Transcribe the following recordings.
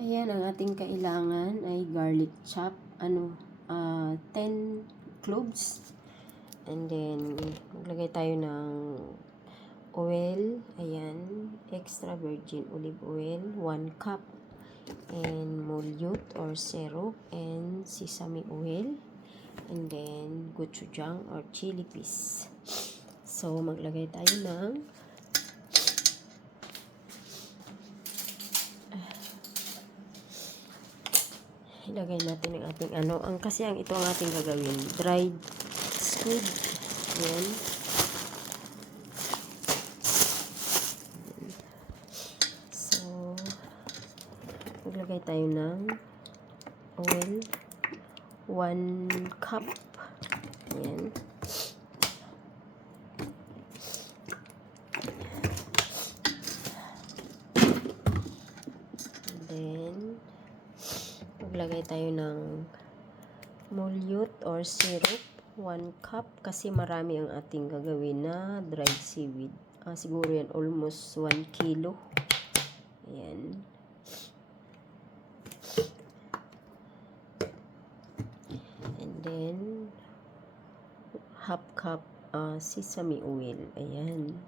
Ayan, ang ating kailangan ay garlic chop, 10 cloves. And then, maglagay tayo ng oil, ayan, extra virgin olive oil, 1 cup. And molute or syrup, and sesame oil. And then, gochujang or chili peas. So, maglagay tayo ng ilagay natin ang ating kasi ito ang ating gagawin, dried squid. Ayan. So, maglagay tayo ng oil, 1 cup. Ayan. And then, maglagay tayo ng molute or syrup, 1 cup, kasi marami ang ating gagawin na dried seaweed. Siguro yan almost 1 kilo. Ayan. And then, half cup sesame oil. Ayan.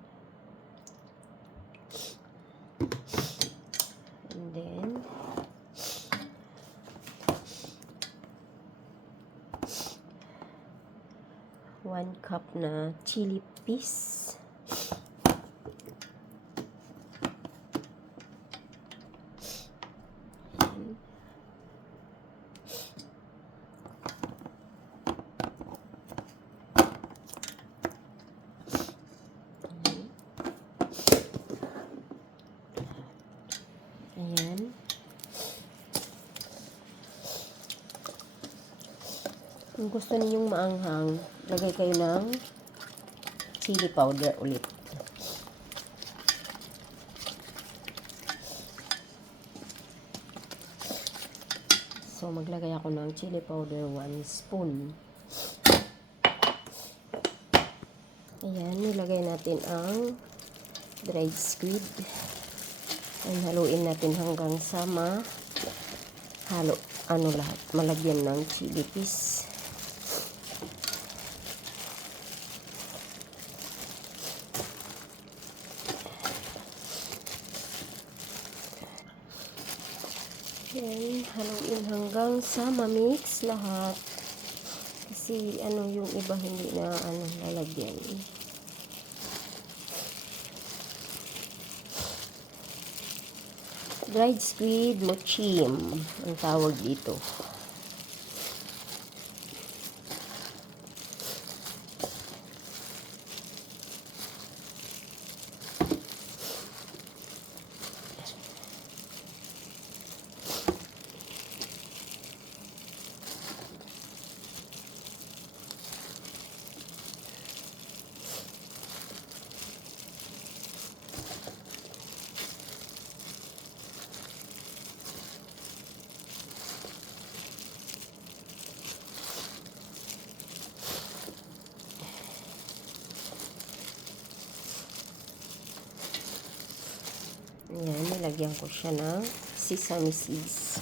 And then, one cup na chili peas. Ayan. Kung gusto ninyong maanghang, lagay kayo ng chili powder ulit. So, maglagay ako ng chili powder 1 spoon. Ayan, nilagay natin ang dried squid. And haluin natin hanggang sa lahat, malagyan ng chili peas. Ayan, haluin hanggang sa ma-mix lahat. Kasi yung iba hindi na lalagyan. Dried squid muchim ang tawag dito. Ayan, nilagyan ko siya ng sesame seeds.